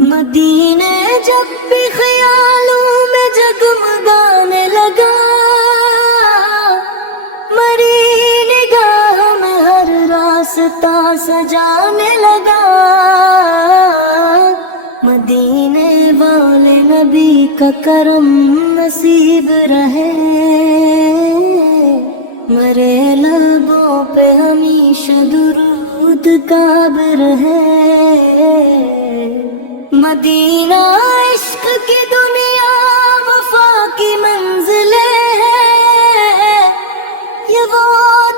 مدینے جب بھی خیالوں میں جگمگانے لگا، مری نگاہ میں ہر راستہ سجانے لگا، مدینے والے نبی کا کرم نصیب رہے، مرے لبوں پہ ہمیشہ درود کعب رہے۔ مدینہ عشق کی دنیا وفا کی منزلیں ہے، یہ وہ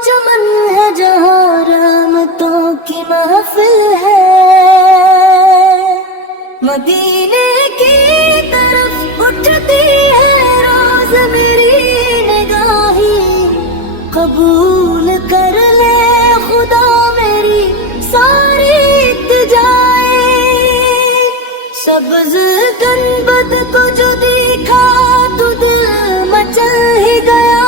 چمن ہے جہاں رحمتوں کی محفل ہے۔ مدینے کی طرف اٹھتی ہے روز میری نگاہیں، قبول کر لے خدا میری ساری التجائیں۔ سبز گنبد کو جو دیکھا تو دل مچل ہی گیا،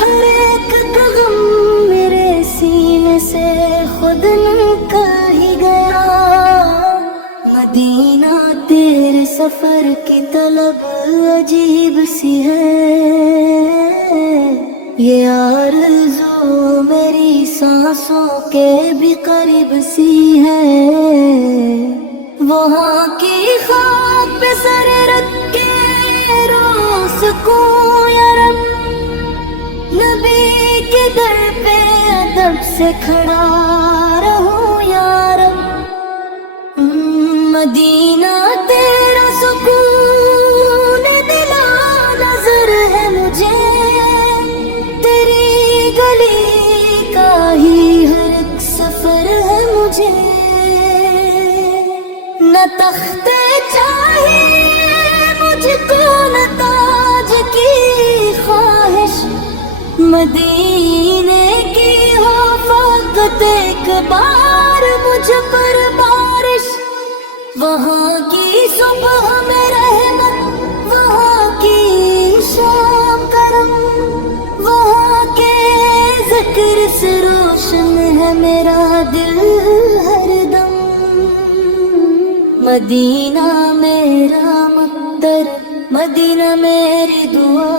ہر ایک غم میرے سینے سے خود نکل ہی گیا۔ مدینہ تیرے سفر کی طلب عجیب سی ہے، یہ آرزو میری سانسوں کے بھی قریب سی ہے۔ وہاں کی خواب پہ سر رکھ کے رو سکوں یا رب، نبی کے در پہ ادب سے کھڑا رہوں یا رب۔ مدینہ تیرا سکون دلا نظر ہے مجھے، تیری گلی کا ہی ہر ایک سفر ہے مجھے۔ نہ تختے چاہیے مجھ کو نہ تاج کی خواہش، مدینے کی ہو فقط ایک بار مجھ پر بارش۔ وہاں کی صبح میں رحمت، وہاں کی شام کرم، وہاں کے ذکر سے روشن ہے میرا دل ہر دم۔ مدینہ میرا مقدر، مدینہ میری دعا،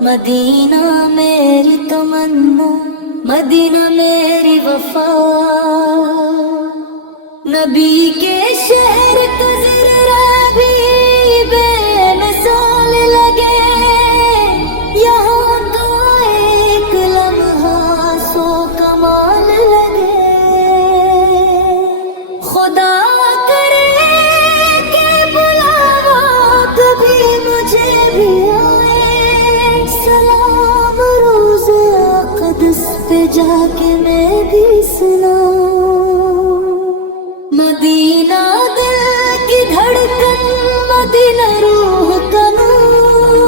مدینہ میری تمنا، مدینہ میری وفا۔ نبی کے شہر کا ذرا بھی بے مثال لگے، یہاں تو ایک لمحہ سو کمال لگے۔ خدا کرے کہ بلاوا کبھی مجھے بھی آئے، سلام روز اقدس پہ جا کے میں بھی سناؤں۔ مدینہ دل کی دھڑکن، مدینہ روح کا نور،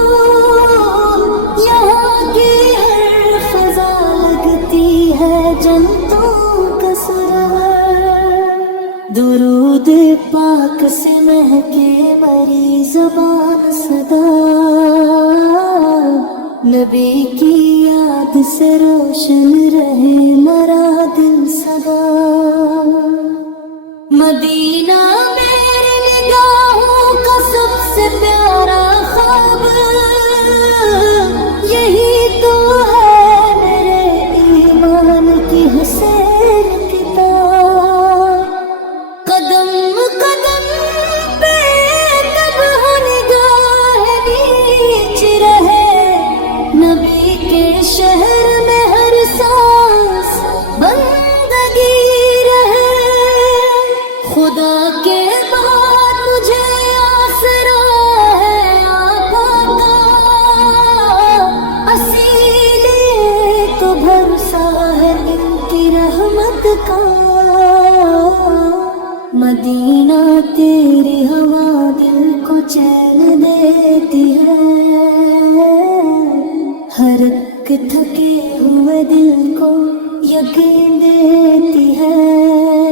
یہاں کی ہر فضا لگتی ہے جنتوں کا سرور۔ درود پاک سے مہکے مری زبان صدا، نبی کی یاد سے روشن رہے مرا دل سدا۔ مدینہ میری نگاہوں کا سب سے پیارا خواب، یہی تو ہے میرے ایمان کی حسین کتاب۔ قدم قدم پہ کب ہو نگاہ نیچ رہے، نبی کے شہر میں ہر سانس بندگی رہے۔ خدا کے بعد مجھے آسرا ہے آقا کا، اسی تو بھروسہ ہے ان کی رحمت کا۔ مدینہ تیری ہوا دل کو چین دیتی ہے، ہر ایک تھکے ہوئے دل کو یقین دیتی ہے۔